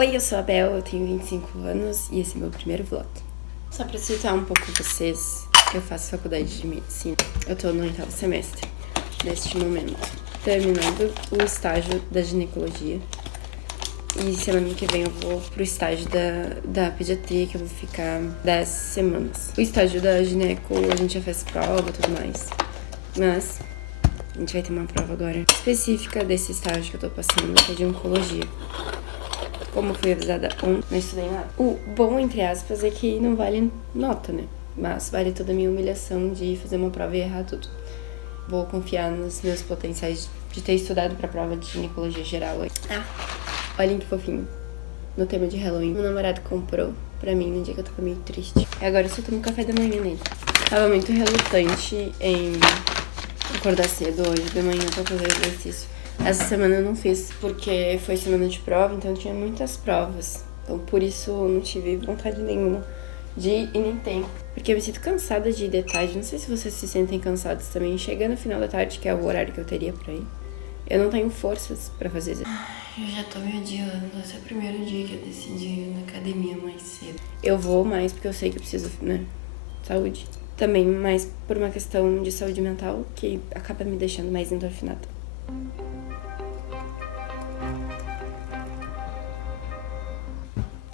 Oi, eu sou a Bel, eu tenho 25 anos e esse é meu primeiro vlog. Só pra citar um pouco vocês, eu faço faculdade de medicina. Eu tô no 8º semestre, neste momento, terminando o estágio da ginecologia. E semana que vem eu vou pro estágio da pediatria, que eu vou ficar 10 semanas. O estágio da gineco, a gente já fez prova e tudo mais. Mas a gente vai ter uma prova agora específica desse estágio que eu tô passando, que é de oncologia. Como fui avisada ontem, não estudei nada. O bom, entre aspas, é que não vale nota, né? Mas vale toda a minha humilhação de fazer uma prova e errar tudo. Vou confiar nos meus potenciais de ter estudado pra prova de ginecologia geral. Olhem que fofinho. No tema de Halloween, meu namorado comprou pra mim no dia que eu tava meio triste. E agora eu só tomo café da manhã nele. Tava muito relutante em acordar cedo hoje de manhã pra fazer exercício. Essa semana eu não fiz, porque foi semana de prova, então tinha muitas provas. Então por isso eu não tive vontade nenhuma de ir e nem tenho. Porque eu me sinto cansada de ir de tarde. Não sei se vocês se sentem cansados também. Chega no final da tarde, que é o horário que eu teria pra ir, eu não tenho forças pra fazer exercício. Eu já tô me adiando. Esse é o primeiro dia que eu decidi ir na academia mais cedo. Eu vou mais porque eu sei que eu preciso, né? Saúde. Também mais por uma questão de saúde mental, que acaba me deixando mais endorfinada.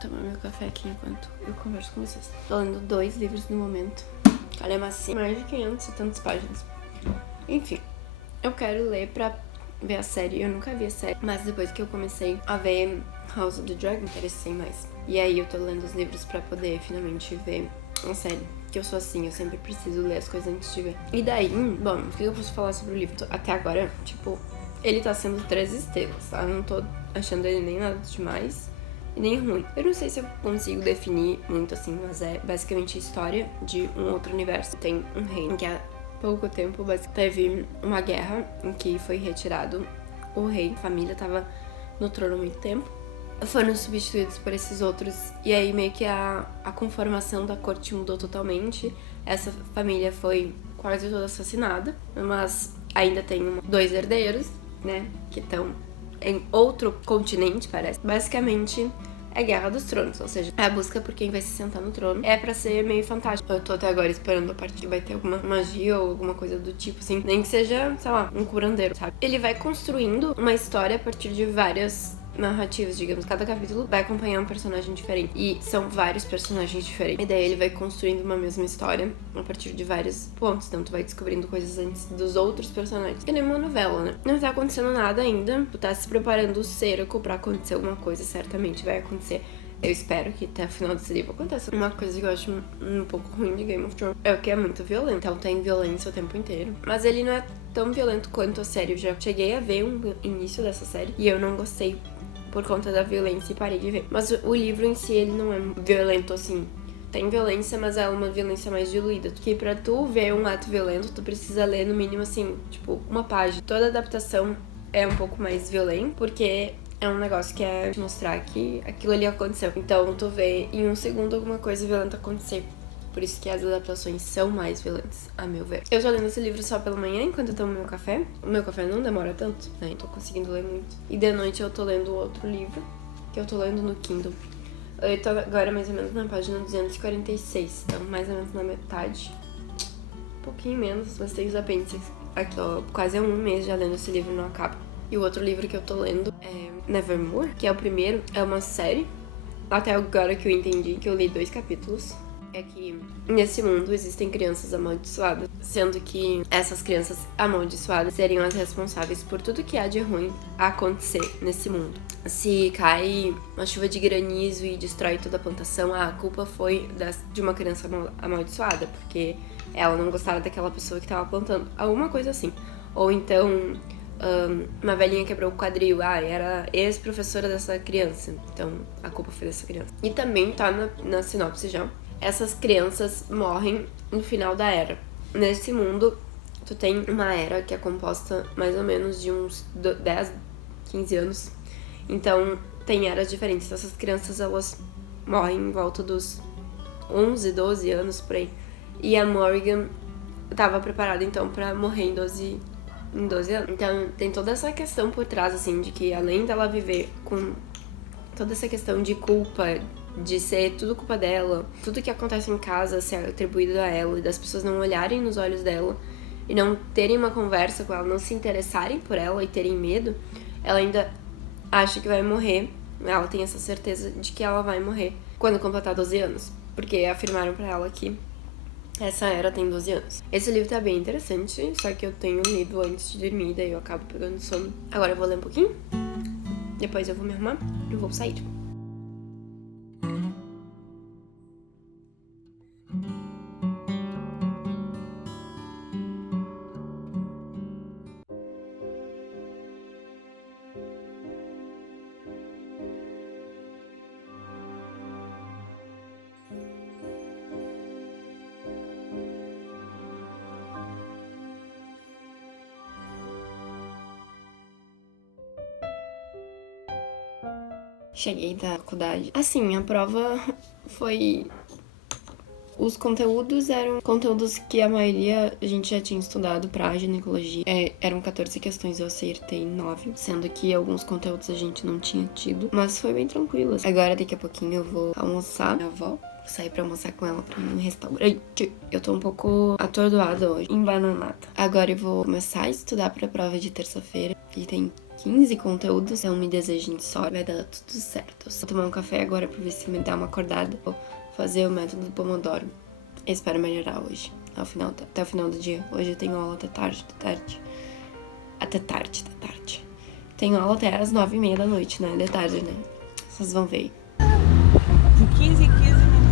Tomar meu café aqui enquanto eu converso com vocês. Tô lendo 2 livros no momento. Olha, massinha, mais de 500 e tantas páginas. Enfim, eu quero ler pra ver a série. Eu nunca vi a série, mas depois que eu comecei a ver House of the Dragon, interessei mais. E aí eu tô lendo os livros pra poder finalmente ver a série. Que eu sou assim, eu sempre preciso ler as coisas antes de ver. E daí, bom, o que eu posso falar sobre o livro? Até agora, tipo, ele tá sendo 3 estrelas, tá? Eu não tô achando ele nem nada demais e nem ruim. Eu não sei se eu consigo definir muito assim, mas é basicamente a história de um outro universo. Tem um reino que há pouco tempo teve uma guerra em que foi retirado o rei. A família tava no trono há muito tempo. Foram substituídos por esses outros. E aí meio que a conformação da corte mudou totalmente. Essa família foi quase toda assassinada. Mas ainda tem 2 herdeiros, né? Que estão em outro continente, parece. Basicamente é Guerra dos Tronos, ou seja, é a busca por quem vai se sentar no trono. É pra ser meio fantástico. Eu tô até agora esperando a partir, vai ter alguma magia ou alguma coisa do tipo, assim. Nem que seja, sei lá, um curandeiro, sabe? Ele vai construindo uma história a partir de várias narrativas, digamos. Cada capítulo vai acompanhar um personagem diferente. E são vários personagens diferentes. E daí ele vai construindo uma mesma história a partir de vários pontos. Então tu vai descobrindo coisas antes dos outros personagens. Que nem uma novela, né? Não tá acontecendo nada ainda. Tu tá se preparando o cerco pra acontecer alguma coisa. Certamente vai acontecer. Eu espero que até o final desse livro aconteça. Uma coisa que eu acho um pouco ruim de Game of Thrones é o que é muito violento. Então tem violência o tempo inteiro. Mas ele não é tão violento quanto a série. Eu já cheguei a ver um início dessa série e eu não gostei por conta da violência e parei de ver. Mas o livro em si, ele não é violento assim. Tem violência, mas é uma violência mais diluída. Que pra tu ver um ato violento, tu precisa ler no mínimo assim, tipo, uma página. Toda adaptação é um pouco mais violenta, porque é um negócio que é mostrar que aquilo ali aconteceu. Então tu vê em um segundo alguma coisa violenta acontecer. Por isso que as adaptações são mais violentas, a meu ver. Eu tô lendo esse livro só pela manhã, enquanto eu tomo meu café. O meu café não demora tanto, né? Então tô conseguindo ler muito. E de noite eu tô lendo outro livro, que eu tô lendo no Kindle. Eu tô agora mais ou menos na página 246, então mais ou menos na metade. Um pouquinho menos, mas tem os apêndices. Aqui, tô quase há 1 mês já lendo esse livro, não acaba. E o outro livro que eu tô lendo é Nevermore, que é o primeiro, é uma série. Até agora que eu entendi, que eu li 2 capítulos. É que nesse mundo existem crianças amaldiçoadas, sendo que essas crianças amaldiçoadas seriam as responsáveis por tudo que há de ruim a acontecer nesse mundo. Se cai uma chuva de granizo e destrói toda a plantação, a culpa foi de uma criança amaldiçoada, porque ela não gostava daquela pessoa que estava plantando. Alguma coisa assim. Ou então uma velhinha quebrou o quadril, era ex-professora dessa criança, então a culpa foi dessa criança. E também tá na sinopse já. Essas crianças morrem no final da era. Nesse mundo, tu tem uma era que é composta mais ou menos de uns 10, 15 anos. Então, tem eras diferentes. Essas crianças, elas morrem em volta dos 11, 12 anos, por aí. E a Morrigan tava preparada, então, pra morrer em 12 anos. Então, tem toda essa questão por trás, assim, de que além dela viver com toda essa questão de culpa, de ser tudo culpa dela, tudo que acontece em casa ser atribuído a ela, e das pessoas não olharem nos olhos dela e não terem uma conversa com ela, não se interessarem por ela e terem medo, ela ainda acha que vai morrer. Ela tem essa certeza de que ela vai morrer quando completar 12 anos, porque afirmaram pra ela que essa era tem 12 anos. Esse livro tá bem interessante, só que eu tenho lido antes de dormir, daí eu acabo pegando sono. Agora eu vou ler um pouquinho, depois eu vou me arrumar e vou sair. Cheguei da faculdade. Assim, a prova foi... Os conteúdos eram conteúdos que a maioria a gente já tinha estudado pra ginecologia. Eram 14 questões, eu acertei 9, sendo que alguns conteúdos a gente não tinha tido. Mas foi bem tranquilo. Agora, daqui a pouquinho, eu vou almoçar. Minha avó, vou sair pra almoçar com ela pra ir num restaurante. Eu tô um pouco atordoada hoje, embananada. Agora eu vou começar a estudar pra prova de terça-feira. E tem 15 conteúdos, então me desejem sorte, vai dar tudo certo. Vou tomar um café agora pra ver se me dá uma acordada. Vou fazer o método do Pomodoro. Eu espero melhorar hoje, até o final do dia. Hoje eu tenho aula até tarde. Até tarde. Tenho aula até às 9h30 da noite, né? De tarde, né? Vocês vão ver. De 15 em 15 minutos.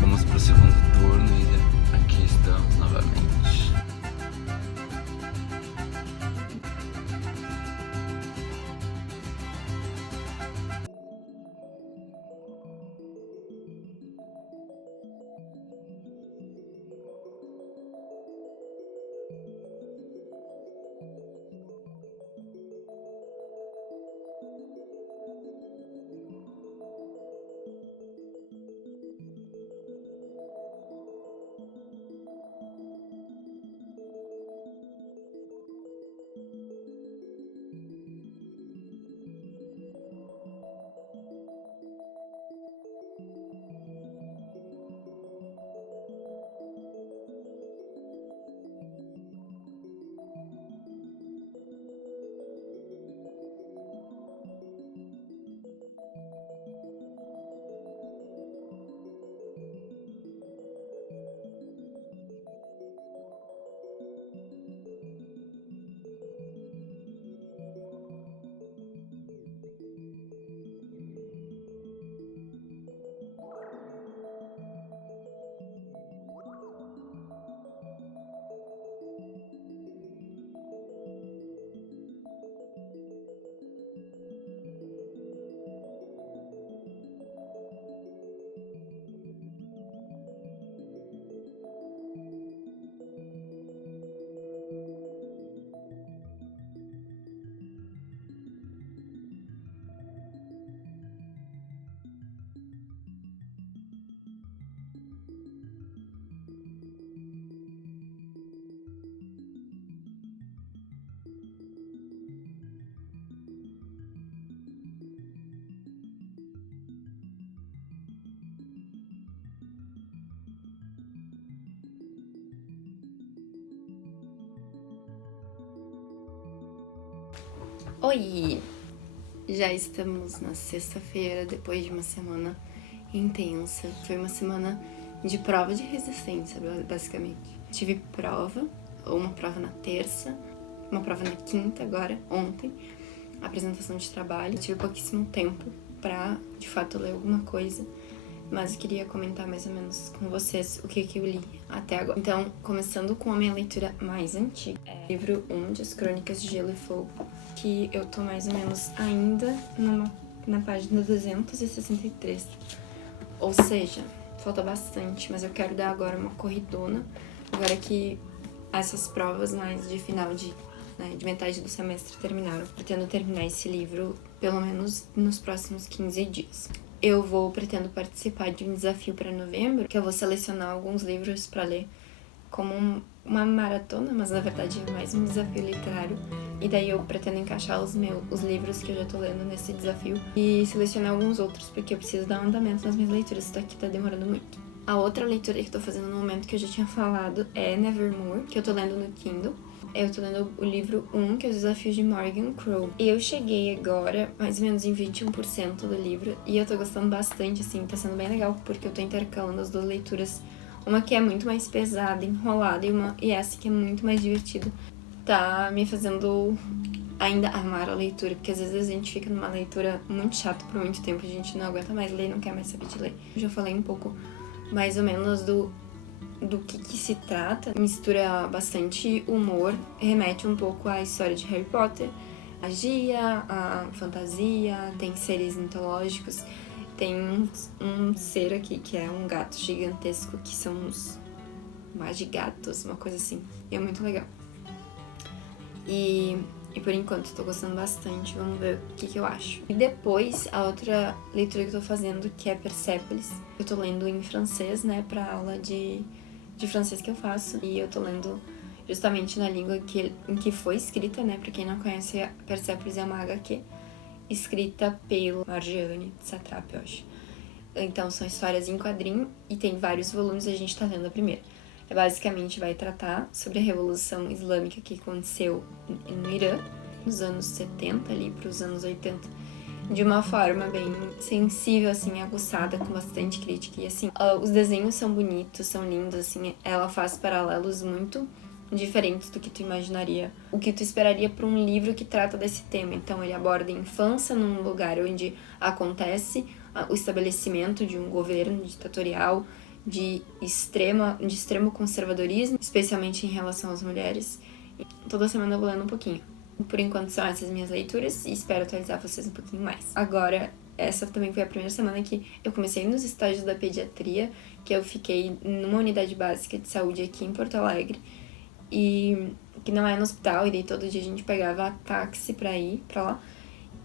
Vamos pro segundo turno e aqui estamos novamente. Oi! Já estamos na sexta-feira, depois de uma semana intensa. Foi uma semana de prova de resistência, basicamente. Tive uma prova na terça, uma prova na quinta agora, ontem, apresentação de trabalho. Tive pouquíssimo tempo pra, de fato, ler alguma coisa, mas eu queria comentar mais ou menos com vocês o que eu li até agora. Então, começando com a minha leitura mais antiga, livro 1 de As Crônicas de Gelo e Fogo, que eu tô mais ou menos ainda na página 263. Ou seja, falta bastante, mas eu quero dar agora uma corridona, agora que essas provas mais de final de metade do semestre terminaram. Pretendo terminar esse livro pelo menos nos próximos 15 dias. Eu pretendo participar de um desafio para novembro, que eu vou selecionar alguns livros para ler como uma maratona, mas na verdade é mais um desafio literário. E daí eu pretendo encaixar os livros que eu já tô lendo nesse desafio e selecionar alguns outros, porque eu preciso dar um andamento nas minhas leituras, isso daqui tá demorando muito. A outra leitura que eu tô fazendo no momento que eu já tinha falado é Nevermore, que eu tô lendo no Kindle. Eu tô lendo o livro 1, que é os desafios de Morgan Crow. Eu cheguei agora, mais ou menos em 21% do livro, e eu tô gostando bastante, assim, tá sendo bem legal, porque eu tô intercalando as duas leituras. Uma que é muito mais pesada, enrolada, e essa que é muito mais divertida. Tá me fazendo ainda amar a leitura, porque às vezes a gente fica numa leitura muito chata por muito tempo, a gente não aguenta mais ler, não quer mais saber de ler. Eu já falei um pouco, mais ou menos, do que se trata. Mistura bastante humor, remete um pouco à história de Harry Potter, magia, a fantasia, tem seres mitológicos, tem um ser aqui que é um gato gigantesco, que são uns magigatos, uma coisa assim, e é muito legal. E por enquanto tô gostando bastante, vamos ver o que eu acho. E depois, a outra leitura que eu tô fazendo, que é Persépolis, eu tô lendo em francês, né, pra aula de francês que eu faço, e eu tô lendo justamente na língua em que foi escrita, né, pra quem não conhece, Persépolis é uma HQ escrita pelo Marjane Satrapi, eu acho. Então são histórias em quadrinho e tem vários volumes, a gente tá lendo a primeira. Basicamente vai tratar sobre a Revolução Islâmica que aconteceu no Irã, nos anos 70 ali pros anos 80, de uma forma bem sensível, assim, aguçada, com bastante crítica. E, assim, os desenhos são bonitos, são lindos, assim, ela faz paralelos muito diferentes do que tu imaginaria, o que tu esperaria para um livro que trata desse tema. Então, ele aborda a infância num lugar onde acontece o estabelecimento de um governo ditatorial, de extremo conservadorismo, especialmente em relação às mulheres. E toda semana eu vou lendo um pouquinho. Por enquanto são essas minhas leituras e espero atualizar vocês um pouquinho mais. Agora, essa também foi a primeira semana que eu comecei nos estágios da pediatria, que eu fiquei numa unidade básica de saúde aqui em Porto Alegre, e que não é no hospital, e daí todo dia a gente pegava táxi pra ir pra lá.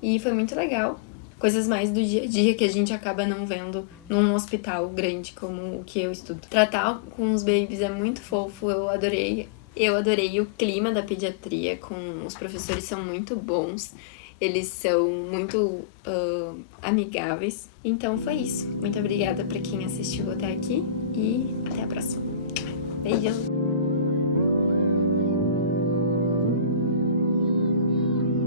E foi muito legal. Coisas mais do dia a dia que a gente acaba não vendo num hospital grande como o que eu estudo. Tratar com os babies é muito fofo, eu adorei o clima da pediatria, os professores são muito bons, eles são muito amigáveis. Então foi isso. Muito obrigada pra quem assistiu até aqui e até a próxima. Beijo!